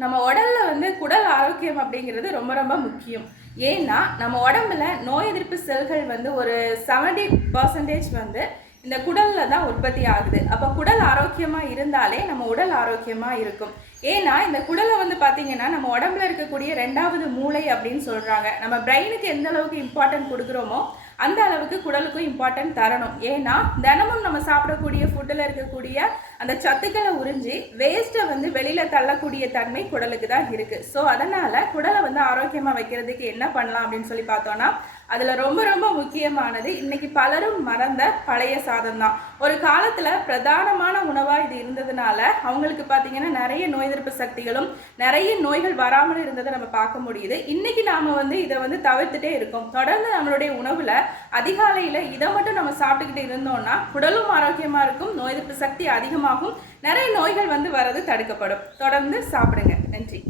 நம்ம உடல்ல வந்து குடல் ஆரோக்கியம் அப்படிங்கிறது ரொம்ப ரொம்ப முக்கியம். ஏன்னா நம்ம உடம்புல நோய் எதிர்ப்பு செல்கள் வந்து ஒரு 70% வந்து இந்த குடல்ல தான் உற்பத்தி ஆகுது. அப்போ குடல் ஆரோக்கியமா இருந்தாலே நம்ம உடல் ஆரோக்கியமா இருக்கும். ஏன்னா இந்த குடலை வந்து பார்த்தீங்கன்னா நம்ம உடம்புல இருக்கக்கூடிய 2வது மூளை அப்படின்னு சொல்றாங்க. நம்ம பிரெயினுக்கு எந்த அளவுக்கு இம்பார்ட்டன்ட் கொடுக்குறோமோ அந்த அளவுக்கு குடலுக்கும் இம்பார்ட்டன்ட் தரணும். ஏன்னா தினமும் நம்ம சாப்பிடக்கூடிய ஃபுட்டில் இருக்கக்கூடிய அந்த சத்துக்களை உறிஞ்சி வேஸ்ட்டை வந்து வெளியில தள்ளக்கூடிய தன்மை குடலுக்கு தான் இருக்கு. ஸோ அதனால குடலை வந்து ஆரோக்கியமாக வைக்கிறதுக்கு என்ன பண்ணலாம் அப்படின்னு சொல்லி பார்த்தோம்னா அதில் ரொம்ப ரொம்ப முக்கியமானது இன்னைக்கு பலரும் மறந்த பழைய சாதம் தான். ஒரு காலத்தில் பிரதானமான உணவாக இது இருந்ததுனால அவங்களுக்கு பார்த்தீங்கன்னா நிறைய நோய் எதிர்ப்பு சக்திகளும் நிறைய நோய்கள் வராமல் இருந்ததை நம்ம பார்க்க முடியுது. இன்னைக்கு நாம் வந்து இதை வந்து தவிர்த்துட்டே இருக்கோம். தொடர்ந்து நம்மளுடைய உணவில் அதிகாலையில் இதை மட்டும் நம்ம சாப்பிட்டுக்கிட்டு இருந்தோம்னா குடலும் ஆரோக்கியமாக இருக்கும், நோய் எதிர்ப்பு சக்தி அதிகமாகும், நிறைய நோய்கள் வந்து வர்றது தடுக்கப்படும். தொடர்ந்து சாப்பிடுங்க. நன்றி.